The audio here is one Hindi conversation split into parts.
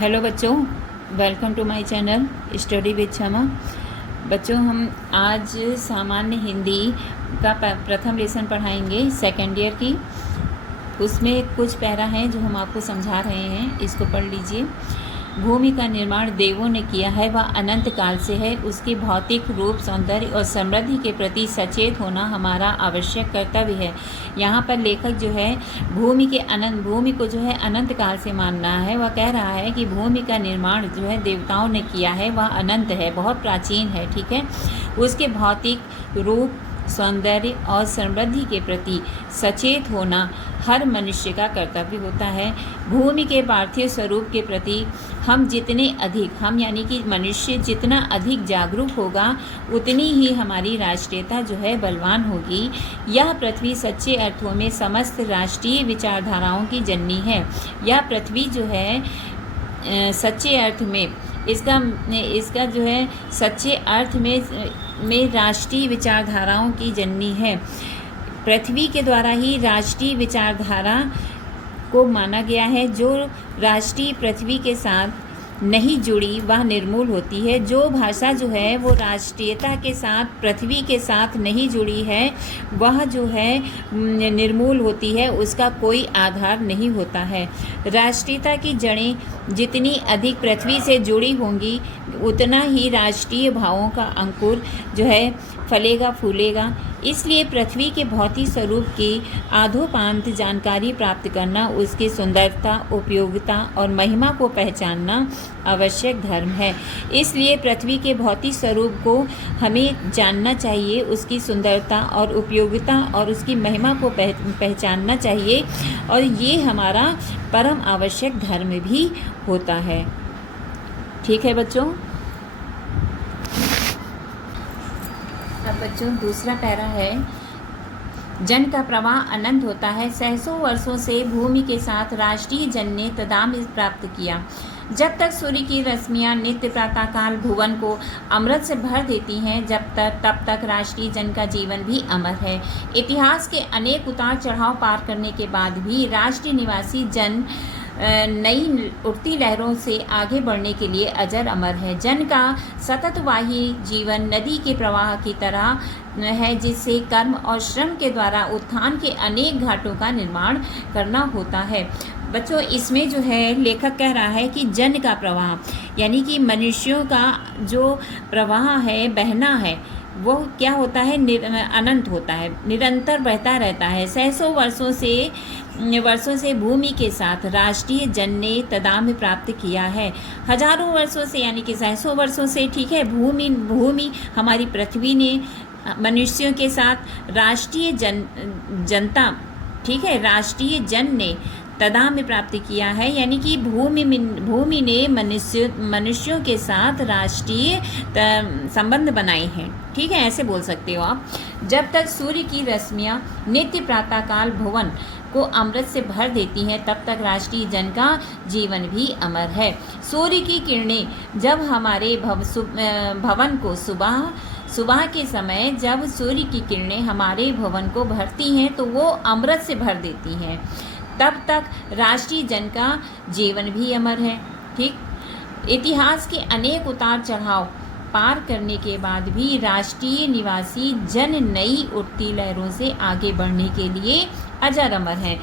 हेलो बच्चों, welcome to my channel study with Kshama. बच्चों, हम आज सामान्य हिंदी का प्रथम लेसन पढ़ाएंगे सेकेंड ईयर की। उसमें कुछ पैरा हैं जो हम आपको समझा रहे हैं, इसको पढ़ लीजिए। भूमि का निर्माण देवों ने किया है, वह अनंत काल से है। उसकी भौतिक रूप, सौंदर्य और समृद्धि के प्रति सचेत होना हमारा आवश्यक कर्तव्य है। यहाँ पर लेखक जो है भूमि को जो है अनंत काल से मानना है। वह कह रहा है कि भूमि का निर्माण जो है देवताओं ने किया है, वह अनंत है, बहुत प्राचीन है। ठीक है, उसके भौतिक रूप, सौंदर्य और समृद्धि के प्रति सचेत होना हर मनुष्य का कर्तव्य होता है। भूमि के पार्थिव स्वरूप के प्रति हम यानी कि मनुष्य जितना अधिक जागरूक होगा, उतनी ही हमारी राष्ट्रीयता जो है बलवान होगी। यह पृथ्वी सच्चे अर्थों में समस्त राष्ट्रीय विचारधाराओं की जननी है। यह पृथ्वी जो है सच्चे अर्थ में इसका जो है सच्चे अर्थ में राष्ट्रीय विचारधाराओं की जननी है। पृथ्वी के द्वारा ही राष्ट्रीय विचारधारा को माना गया है। जो राष्ट्रीय पृथ्वी के साथ नहीं जुड़ी वह निर्मूल होती है। जो भाषा जो है वो राष्ट्रीयता के साथ, पृथ्वी के साथ नहीं जुड़ी है, वह जो है निर्मूल होती है, उसका कोई आधार नहीं होता है। राष्ट्रीयता की जड़ें जितनी अधिक पृथ्वी से जुड़ी होंगी, उतना ही राष्ट्रीय भावों का अंकुर जो है फलेगा फूलेगा। इसलिए पृथ्वी के भौतिक स्वरूप की आधोपांत जानकारी प्राप्त करना, उसकी सुंदरता, उपयोगिता और महिमा को पहचानना आवश्यक धर्म है। इसलिए पृथ्वी के भौतिक स्वरूप को हमें जानना चाहिए, उसकी सुंदरता और उपयोगिता और उसकी महिमा को पहचानना चाहिए, और ये हमारा परम आवश्यक धर्म भी होता है। ठीक है बच्चों। अब बच्चों दूसरा पैरा है, जन का प्रवाह अनंत होता है। सहसों वर्षों से भूमि के साथ राष्ट्रीय जन ने तदाम्य प्राप्त किया। जब तक सूर्य की रश्मियाँ नित्य प्रातःकाल भुवन को अमृत से भर देती हैं, तब तक राष्ट्रीय जन का जीवन भी अमर है। इतिहास के अनेक उतार चढ़ाव पार करने के बाद भी राष्ट्रीय निवासी जन नई उठती लहरों से आगे बढ़ने के लिए अजर अमर है। जन का सततवाही जीवन नदी के प्रवाह की तरह है, जिससे कर्म और श्रम के द्वारा उत्थान के अनेक घाटों का निर्माण करना होता है। बच्चों, इसमें जो है लेखक कह रहा है कि जन का प्रवाह यानी कि मनुष्यों का जो प्रवाह है, बहना है, वो क्या होता है, अनंत होता है, निरंतर बहता रहता है। सहसों वर्षों से भूमि के साथ राष्ट्रीय जन ने तदाम्य प्राप्त किया है। हजारों वर्षों से यानी कि सहसों वर्षों से, ठीक है, भूमि हमारी पृथ्वी ने मनुष्यों के साथ राष्ट्रीय जनता, ठीक है, राष्ट्रीय जन ने तदाम्य प्राप्त किया है, यानी कि भूमि ने मनुष्यों के साथ राष्ट्रीय संबंध बनाए हैं। ठीक है, ऐसे बोल सकते हो आप। जब तक सूर्य की रश्मियाँ नित्य प्रातःकाल भुवन को अमृत से भर देती हैं, तब तक राष्ट्रीय जन का जीवन भी अमर है। सूर्य की किरणें जब हमारे भवन को सुबह के समय जब सूर्य की किरणें हमारे भवन को भरती हैं, तो वो अमृत से भर देती हैं। तब तक राष्ट्रीय जन का जीवन भी अमर है। ठीक, इतिहास के अनेक उतार चढ़ाव पार करने के बाद भी राष्ट्रीय निवासी जन नई उठती लहरों से आगे बढ़ने के लिए अजर अमर है।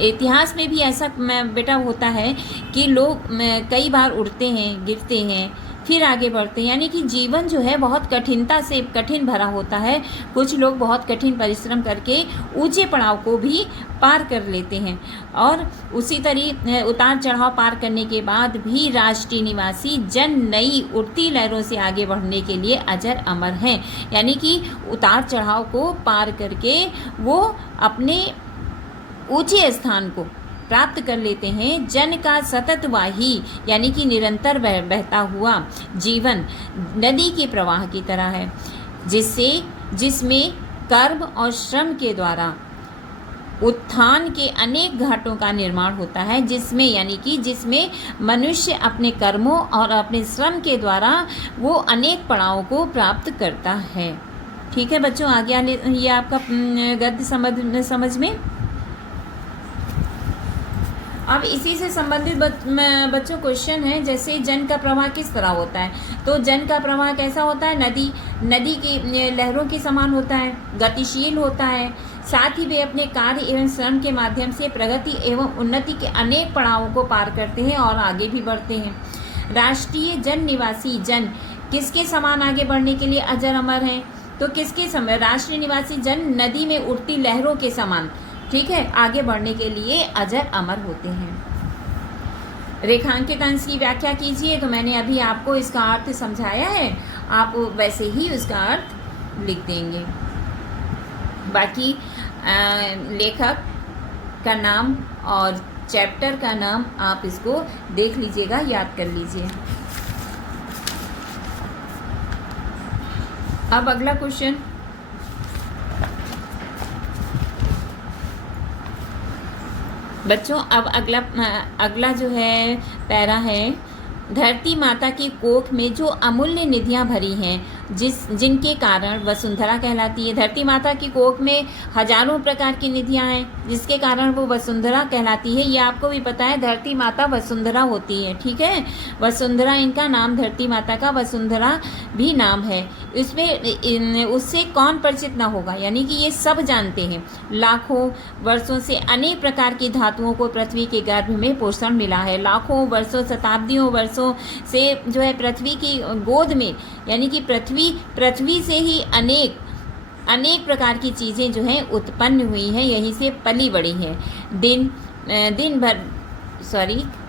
इतिहास में भी ऐसा बेटा होता है कि लोग कई बार उड़ते हैं, गिरते हैं, फिर आगे बढ़ते हैं, यानी कि जीवन जो है बहुत कठिन भरा होता है। कुछ लोग बहुत कठिन परिश्रम करके ऊंचे पड़ाव को भी पार कर लेते हैं, और उसी तरह उतार चढ़ाव पार करने के बाद भी राष्ट्रीय निवासी जन नई उठती लहरों से आगे बढ़ने के लिए अजर अमर हैं। यानी कि उतार चढ़ाव को पार करके वो अपने ऊंचे स्थान को प्राप्त कर लेते हैं। जन का सततवाही यानी कि निरंतर बहता हुआ जीवन नदी के प्रवाह की तरह है, जिसमें कर्म और श्रम के द्वारा उत्थान के अनेक घाटों का निर्माण होता है, जिसमें मनुष्य अपने कर्मों और अपने श्रम के द्वारा वो अनेक पड़ावों को प्राप्त करता है। ठीक है बच्चों, आगे ये आपका गद्य समझ में। अब इसी से संबंधित बच्चों क्वेश्चन है, जैसे जन का प्रवाह किस तरह होता है। तो जन का प्रवाह कैसा होता है, नदी की लहरों के समान होता है, गतिशील होता है। साथ ही वे अपने कार्य एवं श्रम के माध्यम से प्रगति एवं उन्नति के अनेक पड़ावों को पार करते हैं और आगे भी बढ़ते हैं। राष्ट्रीय जन निवासी जन किसके समान आगे बढ़ने के लिए अजर अमर हैं, तो किसके समय, राष्ट्रीय निवासी जन नदी में उठती लहरों के समान, ठीक है, आगे बढ़ने के लिए अजर अमर होते हैं। रेखांकित अंश की व्याख्या कीजिए। तो मैंने अभी आपको इसका अर्थ समझाया है, आप वैसे ही उसका अर्थ लिख देंगे। बाकी लेखक का नाम और चैप्टर का नाम आप इसको देख लीजिएगा, याद कर लीजिए। अब अगला क्वेश्चन, बच्चों अब अगला जो है पैरा है, धरती माता की कोख में जो अमूल्य निधियां भरी हैं, जिनके कारण वसुंधरा कहलाती है। धरती माता की कोख में हजारों प्रकार की निधियां हैं, जिसके कारण वो वसुंधरा कहलाती है। ये आपको भी पता है, धरती माता वसुंधरा होती है, ठीक है। वसुंधरा इनका नाम, धरती माता का वसुंधरा भी नाम है। इसमें उससे कौन परिचित ना होगा, यानी कि ये सब जानते हैं। लाखों वर्षों से अनेक प्रकार की धातुओं को पृथ्वी के गर्भ में पोषण मिला है। लाखों वर्षों, शताब्दियों वर्षों से जो है पृथ्वी की गोद में, यानी कि पृथ्वी से ही अनेक प्रकार की चीज़ें जो हैं उत्पन्न हुई हैं, यहीं से पली बड़ी है।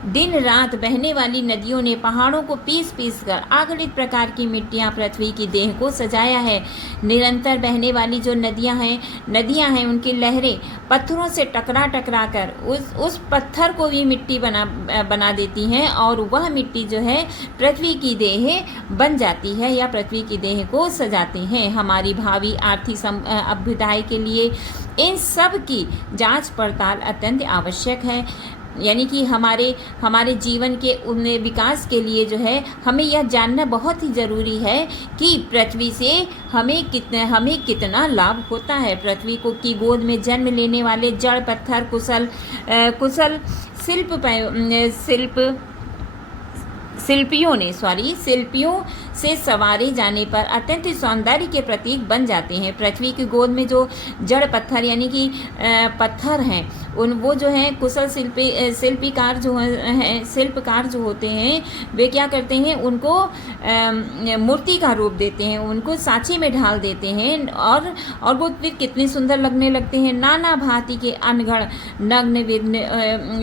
दिन रात बहने वाली नदियों ने पहाड़ों को पीस कर अगणित प्रकार की मिट्टियाँ पृथ्वी की देह को सजाया है। निरंतर बहने वाली जो नदियाँ हैं उनकी लहरें पत्थरों से टकरा कर उस पत्थर को भी मिट्टी बना देती हैं, और वह मिट्टी जो है पृथ्वी की देह बन जाती है या पृथ्वी की देह को सजाती हैं। हमारी भावी आर्थिक अभ्युदय के लिए इन सब की जांच पड़ताल अत्यंत आवश्यक है। यानी कि हमारे जीवन के विकास के लिए जो है हमें यह जानना बहुत ही ज़रूरी है कि पृथ्वी से हमें कितना लाभ होता है। पृथ्वी की गोद में जन्म लेने वाले जड़ पत्थर कुशल शिल्पियों से सवारे जाने पर अत्यंत सौंदर्य के प्रतीक बन जाते हैं। पृथ्वी की गोद में जो जड़ पत्थर यानी कि पत्थर हैं, वो जो हैं कुशल शिल्पकार जो होते हैं, वे क्या करते हैं, उनको मूर्ति का रूप देते हैं, उनको सांचे में ढाल देते हैं, और वो फिर कितने सुंदर लगने लगते हैं। नाना भांति के अनगढ़ नग्न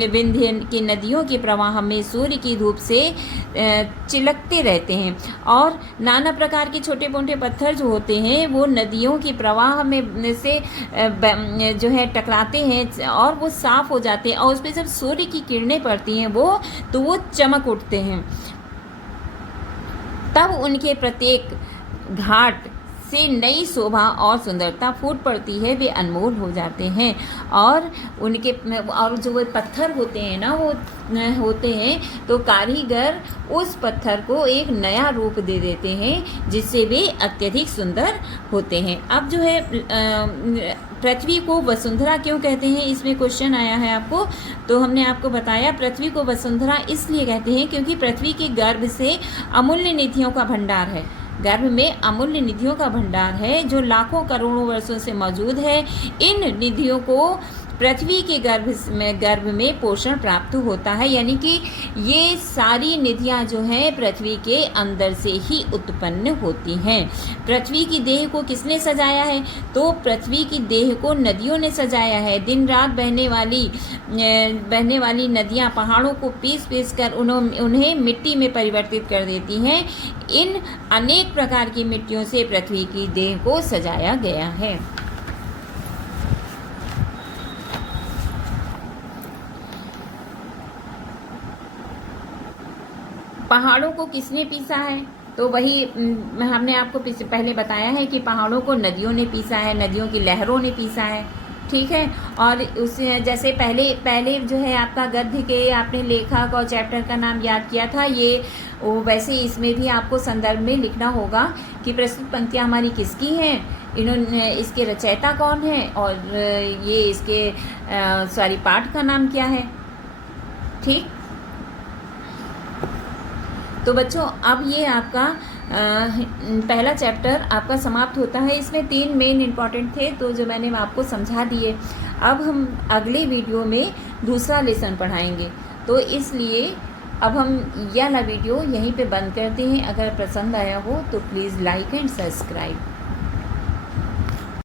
विंध्य की नदियों के प्रवाह में सूर्य की धूप से चिलकते रहते हैं, और नाना प्रकार के छोटे मोटे पत्थर जो होते हैं वो नदियों की प्रवाह में से जो है टकराते हैं और वो साफ हो जाते हैं, और उस पर जब सूर्य की किरणें पड़ती हैं तो वो चमक उठते हैं। तब उनके प्रत्येक घाट से नई शोभा और सुंदरता फूट पड़ती है, वे अनमोल हो जाते हैं। और जो वो पत्थर होते हैं ना, वो होते हैं तो कारीगर उस पत्थर को एक नया रूप दे देते हैं, जिससे वे अत्यधिक सुंदर होते हैं। अब जो है पृथ्वी को वसुंधरा क्यों कहते हैं, इसमें क्वेश्चन आया है आपको, तो हमने आपको बताया पृथ्वी को वसुंधरा इसलिए कहते हैं क्योंकि पृथ्वी के गर्भ से अमूल्य निधियों का भंडार है। गर्भ में अमूल्य निधियों का भंडार है जो लाखों करोड़ों वर्षों से मौजूद है। इन निधियों को पृथ्वी के गर्भ में पोषण प्राप्त होता है, यानी कि ये सारी निधियां जो हैं पृथ्वी के अंदर से ही उत्पन्न होती हैं। पृथ्वी की देह को किसने सजाया है, तो पृथ्वी की देह को नदियों ने सजाया है। दिन रात बहने वाली नदियां पहाड़ों को पीस कर उन्हें मिट्टी में परिवर्तित कर देती हैं। इन अनेक प्रकार की मिट्टियों से पृथ्वी की देह को सजाया गया है। पहाड़ों को किसने पीसा है, तो वही हमने आपको पहले बताया है कि पहाड़ों को नदियों ने पीसा है, नदियों की लहरों ने पीसा है, ठीक है। और उस जैसे पहले जो है आपका गद्य के आपने लेखक और चैप्टर का नाम याद किया था, वैसे इसमें भी आपको संदर्भ में लिखना होगा कि प्रस्तुत पंक्तियाँ हमारी किसकी हैं, इसके रचयिता कौन है, और ये इसके पाठ का नाम क्या है। ठीक। तो बच्चों अब ये आपका पहला चैप्टर आपका समाप्त होता है। इसमें 3 मेन इम्पॉर्टेंट थे तो जो मैंने आपको समझा दिए। अब हम अगले वीडियो में दूसरा लेसन पढ़ाएंगे, तो इसलिए अब हम यह वाला वीडियो यहीं पे बंद करते हैं। अगर पसंद आया हो तो प्लीज़ लाइक एंड सब्सक्राइब।